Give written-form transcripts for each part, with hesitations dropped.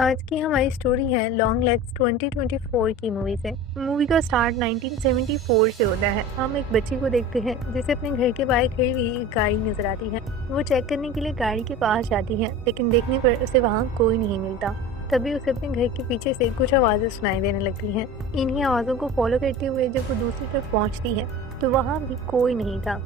आज की हमारी स्टोरी है लॉन्ग लेग्स 2024 की मूवी से। मूवी का स्टार्ट 1974 से होता है। हम एक बच्ची को देखते हैं जिसे अपने घर के बाहर खड़ी हुई एक गाड़ी नजर आती है। वो चेक करने के लिए गाड़ी के पास जाती है, लेकिन देखने पर उसे वहाँ कोई नहीं मिलता। तभी उसे अपने घर के पीछे से कुछ आवाजें सुनाई देने लगती हैं। इन्हीं आवाजों को फॉलो करते हुए जब वो दूसरी तरफ पहुँचती है तो वहाँ भी कोई नहीं था।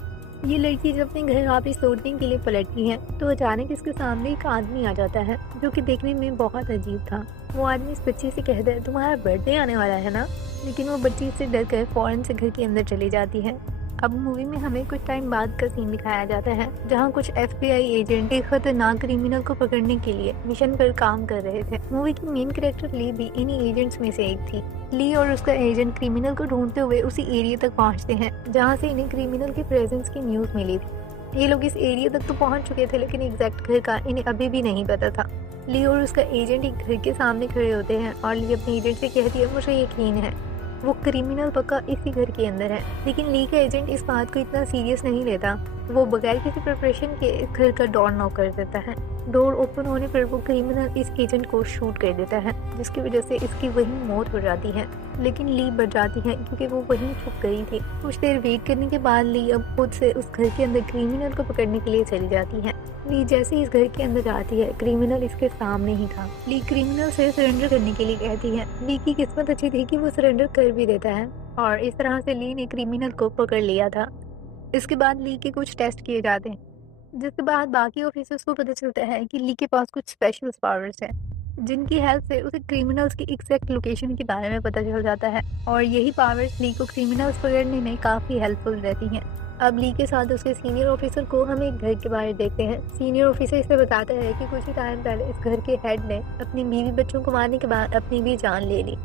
ये लड़की जब अपने घर वापस लौटने के लिए पलटती है तो अचानक इसके सामने एक आदमी आ जाता है जो कि देखने में बहुत अजीब था। वो आदमी इस बच्ची से कहता है, तुम्हारा बर्थडे आने वाला है ना। लेकिन वो बच्ची इससे डर कर फौरन से घर के अंदर चली जाती है। अब मूवी में हमें कुछ टाइम बाद का सीन दिखाया जाता है जहाँ कुछ FBI एजेंट एक खतरनाक क्रिमिनल को पकड़ने के लिए मिशन पर काम कर रहे थे। मूवी की मेन कैरेक्टर ली भी इन्हीं एजेंट्स में से एक थी। ली और उसका एजेंट क्रिमिनल को ढूंढते हुए उसी एरिया तक पहुंचते हैं जहां से इन्हें क्रिमिनल के प्रेजेंस की न्यूज मिली थी। ये लोग इस एरिया तक तो पहुंच चुके थे, लेकिन एग्जैक्ट घर का इन्हें अभी भी नहीं पता था। ली और उसका एजेंट एक घर के सामने खड़े होते हैं और ली अपने एजेंट से कहती है, मुझे यकीन है वो क्रिमिनल पक्का इसी घर के अंदर है। लेकिन ली का एजेंट इस बात को इतना सीरियस नहीं लेता। वो बगैर किसी प्रिपरेशन के इस घर का डोर नॉक कर देता है। डोर ओपन होने पर वो क्रिमिनल इस एजेंट को शूट कर देता है, जिसकी वजह से इसकी वहीं मौत हो जाती है। लेकिन ली बच जाती है क्योंकि वो वहीं छुप गई थी। कुछ देर वेट करने के बाद ली अब खुद से उस घर के अंदर क्रिमिनल को पकड़ने के लिए चली जाती है। ली जैसे ही इस घर के अंदर जाती है, क्रिमिनल इसके सामने ही था। ली क्रिमिनल से सरेंडर करने के लिए कहती है। ली की किस्मत अच्छी थी कि वो सरेंडर कर भी देता है और इस तरह से ली ने क्रिमिनल को पकड़ लिया था। इसके बाद ली के कुछ टेस्ट किए जाते हैं, जिसके बाद बाकी ऑफिसर्स को पता चलता है कि ली के पास कुछ स्पेशल पावर्स हैं, जिनकी हेल्प से उसे क्रिमिनल्स की एग्जैक्ट लोकेशन के बारे में पता चल जाता है। और यही पावर्स ली को क्रिमिनल्स पकड़ने में काफ़ी हेल्पफुल रहती हैं। अब ली के साथ उसके सीनियर ऑफिसर को हम एक घर के बाहर देखते हैं। सीनियर ऑफिसर इसे बताता है कि कुछ ही टाइम पहले इस घर के हेड ने अपनी बीवी बच्चों को मारने के बाद अपनी भी जान ले ली,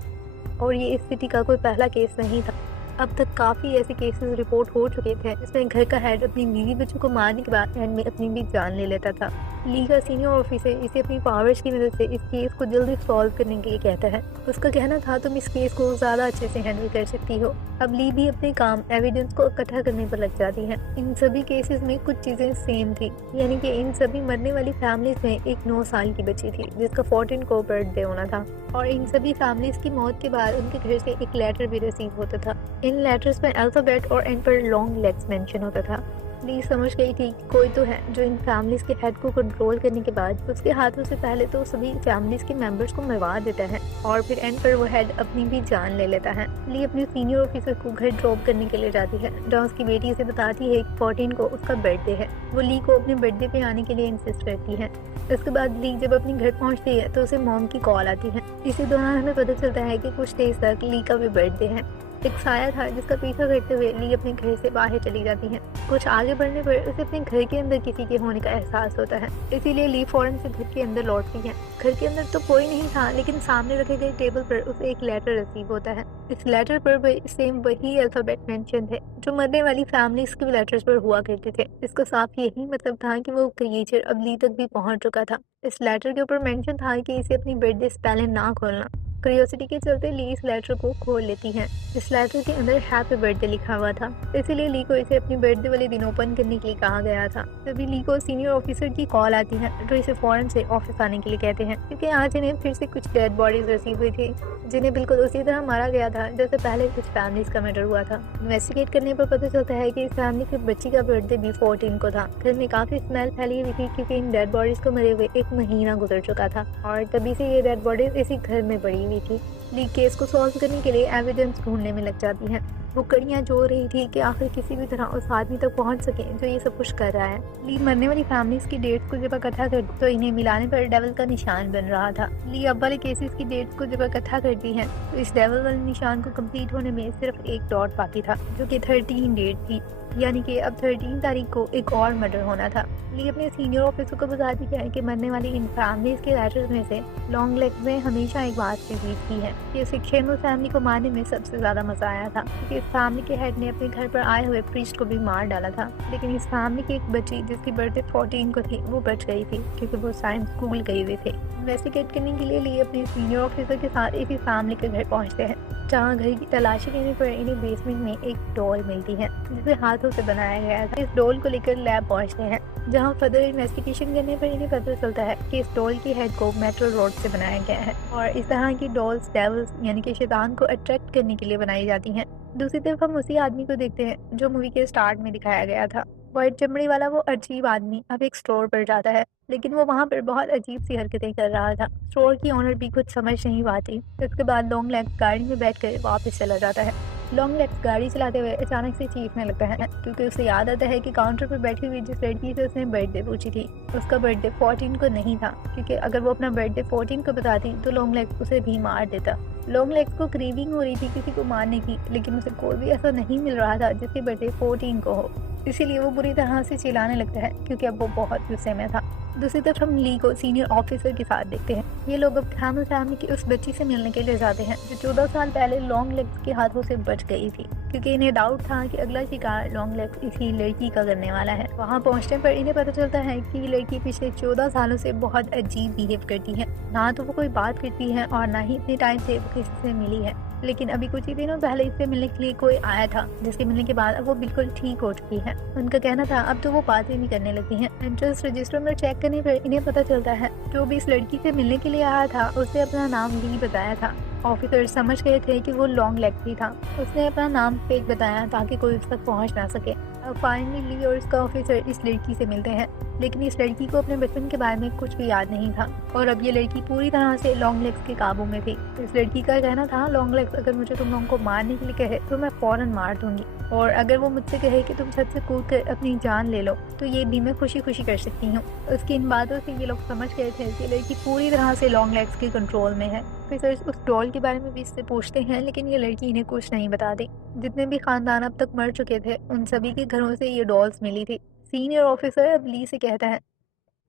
और ये इस सिटी का कोई पहला केस नहीं था। अब तक काफ़ी ऐसे केसेस रिपोर्ट हो चुके थे जिसमें घर का हेड अपनी बीवी बच्चों को मारने के बाद एंड में अपनी भी जान ले लेता था। ली का सीनियर ऑफिसर इसे अपनी पावर्स की मदद से इस केस को जल्दी सॉल्व करने के लिए कहता है। उसका कहना था, तुम इस केस को ज़्यादा अच्छे से हैंडल कर सकती हो। अब ली भी अपने काम एविडेंस को इकट्ठा करने पर लग जाती है। इन सभी केसेस में कुछ चीज़ें सेम थी, यानी कि इन सभी मरने वाली फैमिलीज में एक 9 साल की बच्ची थी जिसका 14 को बर्थडे होना था। और इन सभी फैमिलीज की मौत के बाद उनके घर से एक लेटर भी रिसीव होता था। इन लेटर्स में अल्फाबेट और एंड पर लॉन्ग लेग्स मेंशन होता था। ली समझ गई थी कि कोई तो है जो इन फैमिलीज के हेड को कंट्रोल करने के बाद उसके हाथों से पहले तो सभी फैमिलीज के मेंबर्स को मरवा देता है और फिर एंड पर वो हेड अपनी भी जान ले लेता है। ली अपने सीनियर ऑफिसर को घर ड्रॉप करने के लिए जाती है, जहाँ उसकी बेटी उसे बताती है कि 14 को उसका बर्थडे है। वो ली को अपने बर्थडे पे आने के लिए इंसिस्ट करती है। इसके बाद ली जब अपने घर पहुंचती है तो उसे मॉम की कॉल आती है। इसी दौरान हमें पता चलता है कि कुछ देर तक ली का भी बर्थडे है। एक साया था जिसका पीछा करते हुए ली अपने घर से बाहर चली जाती है। कुछ आगे बढ़ने पर उसे अपने घर के अंदर किसी के होने का एहसास होता है, इसीलिए ली फौरन से घर के अंदर लौटती है। घर के अंदर तो कोई नहीं था, लेकिन सामने रखे गए टेबल पर उसे एक लेटर रिसीव होता है। इस लेटर पर भी सेम वही अल्फाबेट मेंशन थे जो मरने वाली फैमिलीज के लेटर्स पर हुआ करते थे। इसका साफ यही मतलब था कि वो क्रिएचर अब ली तक भी पहुंच चुका था। इस लेटर के ऊपर मेंशन था कि इसे अपनी बर्थडे से पहले ना खोलना। क्यूरियोसिटी के चलते ली इस लेटर को खोल लेती है। इस लेटर के अंदर हैप्पी बर्थडे लिखा हुआ था, इसीलिए ली को इसे अपनी बर्थडे वाले दिन ओपन करने के लिए कहा गया था। तभी ली को सीनियर ऑफिसर की कॉल आती है जो इसे फौरन से ऑफिस आने के लिए कहते हैं, क्योंकि आज इन्हें फिर से कुछ डेड बॉडीज रिसीव हुई थी जिन्हें बिल्कुल उसी तरह मारा गया था जैसे पहले कुछ फैमिलीज का मर्डर हुआ था। इन्वेस्टिगेट करने पर पता चलता है कि इस फैमिली की बच्ची का बर्थडे भी 14 को था। घर में काफी स्मेल फैली हुई थी क्योंकि इन डेड बॉडीज को मरे हुए 1 महीना गुजर चुका था और तभी से ये डेड बॉडीज इसी घर में पड़ी हुई थी। ली केस को सॉल्व करने के लिए एविडेंस ढूंढने में लग जाती है। वो कड़ियां जोड़ रही थी कि आखिर किसी भी तरह उस आदमी तक पहुंच सके जो ये सब कुछ कर रहा है। ली मरने वाली फैमिलीज की डेट्स को जब इकट्ठा कर तो इन्हें मिलाने पर डेविल का निशान बन रहा था। ली अब वाले केसेस की डेट्स को जब इकट्ठा करती है तो इस डेविल वाले निशान को कंप्लीट होने में सिर्फ एक डॉट बाकी था, जो कि 13 डेट थी, यानी कि अब 13 तारीख को एक और मर्डर होना था। ली अपने सीनियर ऑफिसर को बताती है कि मरने वाली इन फैमिलीज के लेटर्स में से लॉन्ग लेग में हमेशा एक बात रिपीट की है कि उसे खेमल फैमिली को मारने में सबसे ज्यादा मजा आया था, क्योंकि इस फैमिली के हेड ने अपने घर पर आए हुए प्रीस्ट को भी मार डाला था। लेकिन इस फैमिली की एक बच्ची जिसकी बर्थडे 14 को थी वो बच गई थी क्योंकि वो साइंस स्कूल गए हुए थे। इन्वेस्टिगेट करने के लिए ली अपने सीनियर ऑफिसर के साथ इसी फैमिली के घर पहुंचते हैं, जहाँ घर की तलाशी करने पर इन्हें बेसमेंट में एक डॉल मिलती है जिसे हाथों से बनाया गया था। इस डॉल को लेकर लैब पहुंचते हैं। जहां फर्दर इन्वेस्टिगेशन करने पर इन्हें पता चलता है कि इस डॉल की हेड को मेटल रॉड से बनाया गया है और इस तरह की डॉल्स डेविल्स यानी कि शैतान को अट्रैक्ट करने के लिए बनाई जाती हैं। दूसरी तरफ हम उसी आदमी को देखते हैं जो मूवी के स्टार्ट में दिखाया गया था। व्हाइट चमड़ी वाला वो अजीब आदमी अब एक स्टोर पर जाता है, लेकिन वो वहाँ पर बहुत अजीब सी हरकतें कर रहा था। स्टोर की ओनर भी कुछ समझ नहीं पाती। इसके बाद लॉन्ग लेग्स गाड़ी में बैठकर वापस चला जाता है। लॉन्ग लेग्स गाड़ी चलाते हुए अचानक से चीखने लगता है क्योंकि उसे याद आता है कि काउंटर पर बैठी हुई जिस लड़की से उसने बर्थडे पूछी थी उसका बर्थडे 14 को नहीं था, क्योंकि अगर वो अपना बर्थडे 14 को बताती तो लॉन्ग लेग्स उसे भी मार देता। लॉन्ग लेग्स को क्रेविंग हो रही थी किसी को मारने की, लेकिन उसे कोई भी ऐसा नहीं मिल रहा था जिसकी बर्थडे 14 को हो, इसीलिए वो बुरी तरह से चिल्लाने लगता है क्योंकि अब वो बहुत गुस्से में था। दूसरी तरफ हम ली को सीनियर ऑफिसर के साथ देखते हैं। ये लोग अब कैमल फैमिली की उस बच्ची से मिलने के लिए जाते हैं जो 14 साल पहले लॉन्ग लेग्स के हाथों से बच गई थी, क्योंकि इन्हें डाउट था कि अगला शिकार लॉन्ग लेग्स इसी लड़की का करने वाला है। वहाँ पहुँचने पर इन्हें पता चलता है कि ये लड़की पिछले 14 सालों से बहुत अजीब बिहेव करती है। ना तो वो कोई बात करती है और ना ही इतने टाइम से वो किसी से मिली है, लेकिन अभी कुछ ही दिनों पहले इससे मिलने के लिए कोई आया था, जिसके मिलने के बाद अब वो बिल्कुल ठीक हो चुकी है। उनका कहना था अब तो वो बातें भी करने लगी हैं। एंट्रेंस रजिस्टर में चेक करने पर इन्हें पता चलता है जो भी इस लड़की से मिलने के लिए आया था उसने अपना नाम ली बताया था। ऑफिसर समझ गए थे कि वो लॉन्ग लेग्स ही था। उसने अपना नाम फेक बताया ताकि कोई उस तक पहुंच ना सके। अब फाइनली ली और उसका ऑफिसर इस लड़की से मिलते हैं, लेकिन इस लड़की को अपने बचपन के बारे में कुछ भी याद नहीं था और अब ये लड़की पूरी तरह से लॉन्ग लेग्स के काबू में थी। इस लड़की का कहना था लॉन्ग लेग्स अगर मुझे तुम लोगों को मारने के लिए कहे तो मैं फौरन मार दूंगी, और अगर वो मुझसे कहे कि तुम छत से कूद कर अपनी जान ले लो तो ये भी मैं खुशी खुशी कर सकती हूँ। उसकी इन बातों से ये लोग समझ गए थे कि लड़की पूरी तरह से लॉन्ग लेग्स के कंट्रोल में है। फिर उस डॉल के बारे में भी इससे पूछते हैं, लेकिन ये लड़की इन्हें कुछ नहीं बताती। जितने भी खानदान अब तक मर चुके थे उन सभी के घरों से ये डॉल्स मिली थी। सीनियर ऑफिसर अब ली से कहता है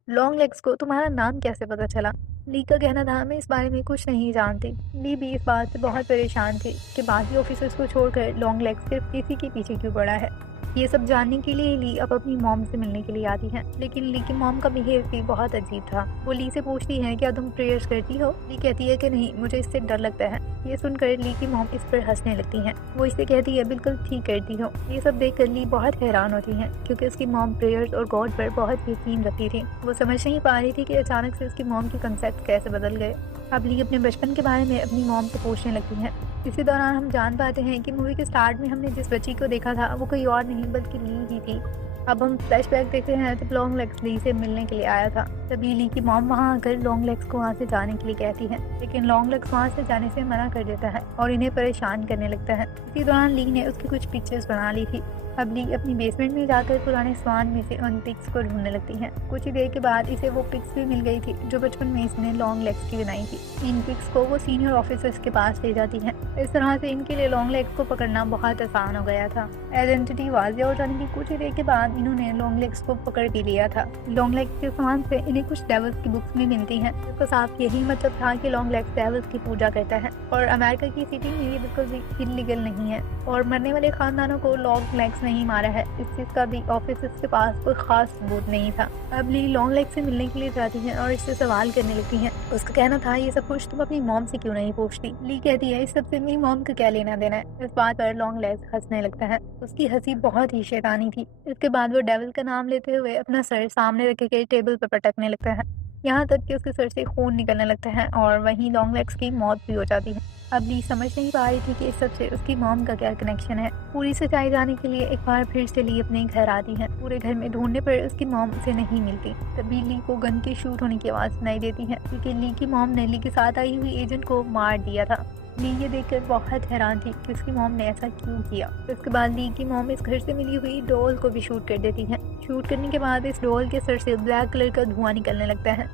लॉन्ग लेग्स को तुम्हारा नाम कैसे पता चला? ली का कहना था मैं इस बारे में कुछ नहीं जानती। ली भी इस बात से बहुत परेशान थी कि बाकी ऑफिसर्स को छोड़कर लॉन्ग लेग्स सिर्फ इसी के पीछे क्यों पड़ा है। ये सब जानने के लिए ली अब अपनी मॉम से मिलने के लिए आती है, लेकिन ली की मॉम का बिहेव भी बहुत अजीब था। वो ली से पूछती है क्या तुम प्रेयर्स करती हो? ली कहती है कि नहीं, मुझे इससे डर लगता है। ये सुनकर ली की मॉम इस पर हंसने लगती है। वो इससे कहती है बिल्कुल ठीक करती हो। ये सब देखकर ली बहुत हैरान होती है क्योंकि उसकी मॉम प्रेयर्स और गॉड पर बहुत यकीन रखती थी। वो समझ नहीं पा रही थी कि अचानक से उसकी मॉम के कंसेप्ट कैसे बदल गए। अब ली अपने बचपन के बारे में अपनी मॉम से पूछने लगती है। इसी दौरान हम जान पाते हैं कि मूवी के स्टार्ट में हमने जिस बच्ची को देखा था वो कोई और नहीं बल्कि ली ही थी। अब हम फ्लैशबैक देखते हैं जब लॉन्ग लेग्स ली से मिलने के लिए आया था। तभी ली की मॉम वहाँ आकर लॉन्ग लेग्स को वहाँ से जाने के लिए कहती है, लेकिन लॉन्ग लेग्स वहाँ से जाने से मना कर देता है और इन्हें परेशान करने लगता है। इसी दौरान ली ने उसकी कुछ पिक्चर्स बना ली थी। अब ली अपनी बेसमेंट में जाकर पुराने सामान में से उन पिक्स को ढूंढने लगती है। कुछ ही देर के बाद इसे वो पिक्स भी मिल गई थी जो बचपन में इसने लॉन्ग लेग्स की बनाई थी। इन पिक्स को वो सीनियर ऑफिसर्स के पास ले जाती है। इस तरह से इनके लिए लॉन्ग लेग्स को पकड़ना बहुत आसान हो गया था। आइडेंटिटी वाज़ेह हो जाने की कुछ ही देर के बाद इन्होंने लॉन्ग लेग्स को पकड़ भी लिया था। लॉन्ग लेग्स के सामान से इन्हें कुछ डेविल्स की बुक्स भी मिलती हैं, जिसका साफ यही मतलब था कि लॉन्ग लेग्स डेविल्स की पूजा करता है और अमेरिका की सिटी में ये बिल्कुल भी इलीगल नहीं है और मरने वाले खानदानों को लॉन्ग लेग्स नहीं मारा है, इस चीज का भी ऑफिसर्स के पास कोई खास सबूत नहीं था। अब ली लॉन्ग लेग्स से मिलने के लिए जाती है और इससे सवाल करने लगती है। उसका कहना था ये सब कुछ तुम अपनी मॉम से क्यों नहीं पूछती? ली कहती है इस सबसे मेरी मॉम का क्या लेना देना है। इस बात पर लॉन्ग लेग्स हंसने लगता है। उसकी हंसी बहुत ही शैतानी थी। इसके बाद वो डेविल का नाम लेते हुए अपना सर सामने रखे के टेबल पर पटकने लगता है, यहाँ तक कि उसके सर से खून निकलने लगता है और वहीं लॉन्ग लेग्स की मौत भी हो जाती है। अब ली समझ नहीं पा रही थी कि इस सब से उसकी मॉम का क्या कनेक्शन है। पूरी सच्चाई जाने के लिए एक बार फिर से ली अपने घर आती है। पूरे घर में ढूंढने पर उसकी मॉम उसे नहीं मिलती। तभी ली को गन के शूट होने की आवाज़ सुनाई देती है क्योंकि ली की मॉम ने ली के साथ आई हुई एजेंट को मार दिया था। ली ये देखकर बहुत हैरान थी कि उसकी मॉम ने ऐसा क्यों किया। उसके बाद ली की मॉम इस घर से मिली हुई डॉल को भी शूट कर देती है। शूट करने के बाद इस डॉल के सर से ब्लैक कलर का धुआं निकलने लगता है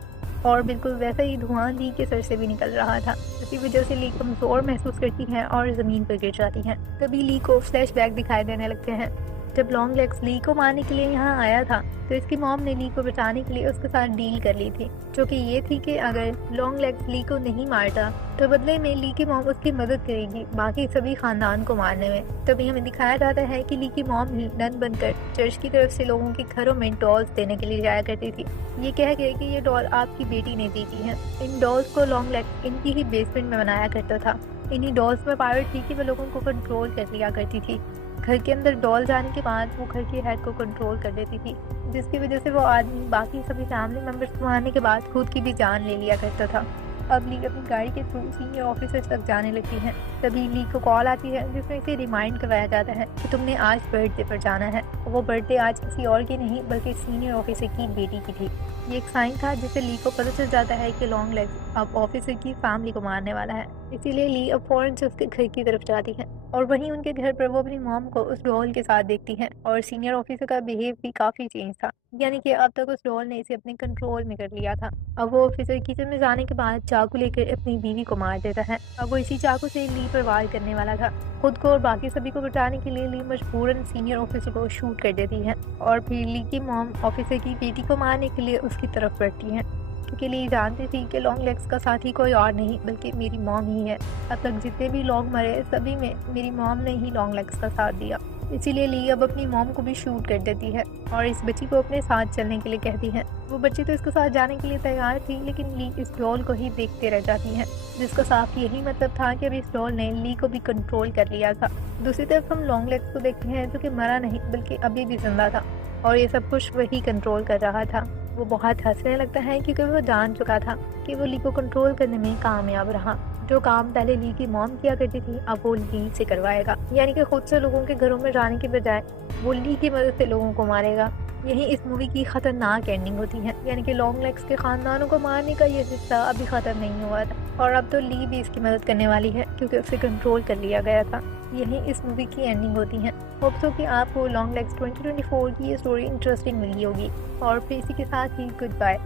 और बिल्कुल वैसा ही धुआं ली के सर से भी निकल रहा था। इसी वजह से ली कमजोर महसूस करती है और जमीन पर गिर जाती है। तभी ली को फ्लैशबैक दिखाई देने लगते हैं। जब लॉन्ग लेग्स ली को मारने के लिए यहाँ आया था तो इसकी मॉम ने ली को बचाने के लिए उसके साथ डील कर ली थी, जो कि ये थी कि अगर लॉन्ग लेग्स ली को नहीं मारता तो बदले में ली की मॉम उसकी मदद करेगी बाकी सभी खानदान को मारने में। तभी हमें दिखाया जाता है कि ली की मॉम ही नन बनकर चर्च की तरफ से लोगों के घरों में डॉल्स देने के लिए जाया करती थी। ये कह गए कि ये डॉल आपकी बेटी ने दी थी है। इन डॉल्स को लॉन्ग लेग्स इनकी ही बेसमेंट में बनाया करता था। इन्हीं डॉल्स में पावर थी कि वो लोगों को कंट्रोल कर लिया करती थी। घर के अंदर डॉल जाने के बाद वो घर की हेड को कंट्रोल कर लेती थी। जिसकी वजह से वो आदमी बाकी सभी फैमिली मेंबर्स को मारने के बाद खुद की भी जान ले लिया करता था। अब ली अपनी गाड़ी के थ्रू सीनियर ऑफिसर्स तक जाने लगती है। तभी ली को कॉल आती है जिसमें इसे रिमाइंड करवाया जाता है कि तुमने आज बर्थडे पर जाना है। वो बर्थडे आज किसी और की नहीं बल्कि सीनियर ऑफिसर की बेटी की थी। ये एक साइन था जिससे ली को पता चल जाता है कि लॉन्ग लेग्स अब ऑफिसर की फैमिली को मारने वाला है। इसीलिए ली अब फौरन से उसके घर की तरफ जाती है और वहीं उनके घर पर वो अपनी मॉम को उस डॉल के साथ देखती है और सीनियर ऑफिसर का बिहेव भी काफी चेंज था। यानी कि अब तक उस डॉल ने इसे अपने कंट्रोल में कर लिया था। अब वो ऑफिसर किचन में जाने के बाद चाकू लेकर अपनी बीवी को मार देता है। अब वो इसी चाकू से ली पर वार करने वाला था। खुद को और बाकी सभी को बचाने के लिए ली मजबूरन सीनियर ऑफिसर को शूट कर देती है और फिर ली की मॉम ऑफिसर की बेटी को मारने के लिए उसकी तरफ बढ़ती है, क्योंकि ली जानती थी कि लॉन्ग लेग्स का साथी कोई और नहीं बल्कि मेरी मॉम ही है। अब तक जितने भी लोग मरे सभी में मेरी मॉम ने ही लॉन्ग लेग्स का साथ दिया। इसीलिए ली अब अपनी मॉम को भी शूट कर देती है और इस बच्ची को अपने साथ चलने के लिए कहती है। वो बच्ची तो इसके साथ जाने के लिए तैयार थी, लेकिन ली इस डॉल को ही देखते रह जाती है, जिसका साफ यही मतलब था कि अब इस डॉल ने ली को भी कंट्रोल कर लिया था। दूसरी तरफ हम लॉन्ग लेग्स को देखते हैं जो कि मरा नहीं बल्कि अभी भी जिंदा था और ये सब कुछ वही कंट्रोल कर रहा था। वो बहुत हंसने लगता है क्योंकि वो जान चुका था कि वो ली को कंट्रोल करने में कामयाब रहा। जो काम पहले ली की मॉम किया करती थी अब वो ली से करवाएगा, यानी कि खुद से लोगों के घरों में जाने के बजाय वो ली की मदद से लोगों को मारेगा। यही इस मूवी की खतरनाक एंडिंग होती है, यानी कि लॉन्ग लेग्स के खानदानों को मारने का ये हिस्सा अभी खत्म नहीं हुआ था और अब तो ली भी इसकी मदद करने वाली है क्योंकि उसे कंट्रोल कर लिया गया था। यही इस मूवी की एंडिंग होती है। होप सो कि आपको लॉन्ग लेग्स 2024 की ये स्टोरी इंटरेस्टिंग लगी होगी और फिर इसी के साथ ही गुड बाय।